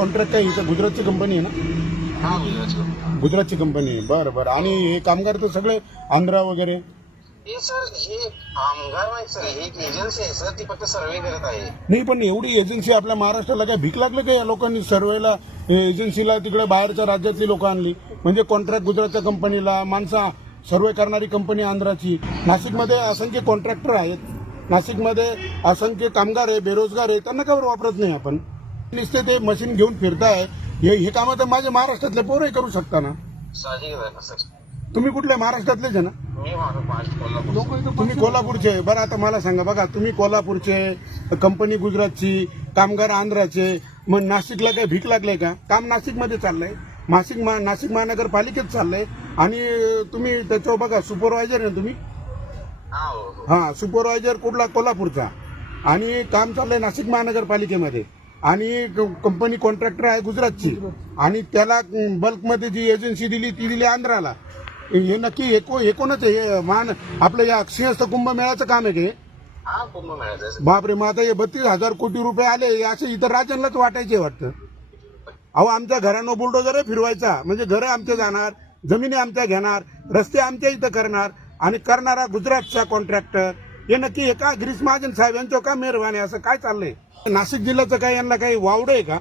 Contract काय इथं गुजरातची कंपनी आहे ना? हा गुजरातची. गुजरातची कंपनी आहे. बरं बरं. आणि हे कामगार तर सगळे आंध्रा वगैरे? हे सर हे कामगार नाही सर, हे एक एजन्सी आहे सर, ती फक्त सर्वे करत आहे. नाही, पण एवढी एजन्सी आपल्या महाराष्ट्राला काय भीक लागलं का या लोकांनी सर्वेला एजन्सीला तिकडे बाहेरच्या राज्यातली लोक आणली? म्हणजे कॉन्ट्रॅक्ट गुजरातच्या कंपनीला, माणसं सर्वे करणारी कंपनी आंध्राची. नाशिकमध्ये असंख्य कॉन्ट्रॅक्टर आहेत, नाशिकमध्ये असंख्य कामगार आहे, बेरोजगार आहे, त्यांना का बरं वापरत नाही आपण? नुसते ते मशीन घेऊन फिरताय. हे कामं तर माझे महाराष्ट्रातले पोरही करू शकता ना. साहजिक आहे ना सर. तुम्ही कुठल्या महाराष्ट्रातलेच आहे ना? मी माझं कोल्हापूर. तुम्ही कोल्हापूरचे. बरं, आता मला सांगा, बघा तुम्ही कोल्हापूरचे, कंपनी गुजरातची, कामगार आंध्राचे, मग नाशिकला काय भीक लागले का? काम नाशिकमध्ये चाललंय, नाशिक महानगरपालिकेत चाललंय. आणि तुम्ही त्याच्यावर बघा, सुपरवायझर आहे तुम्ही? हा हो हो. हा, सुपरवायझर कुठला? कोल्हापूरचा. आणि काम चाललंय नाशिक महानगरपालिकेमध्ये. आणि कंपनी कॉन्ट्रॅक्टर आहे गुजरातची. आणि त्याला बल्कमध्ये जी एजन्सी दिली ती दिली आंध्राला. हे नक्की हे कोणच आहे? आपलं या सिंहस्थ कुंभमेळ्याचं काम आहे की? हा कुंभमेळ्याचं आहे सर. बापरे, मग आता हे 32,000 कोटी रुपये आले असे इतर राज्यांनाच वाटायचे वाटतं. अहो, आमच्या घरानं बुलडोजर फिरवायचा म्हणजे घरं आमच्या जाणार, जमिनी आमच्या घेणार, रस्ते आमच्या इथं करणार. आणि करणारा गुजरातचा कॉन्ट्रॅक्टर. हे नक्की हे का गिरीश महाजन साहेब यांच्यावर का मेहरबानी? असं काय चाललंय? नाशिक जिल्ह्याचं काय यांना काही वावडं आहे का?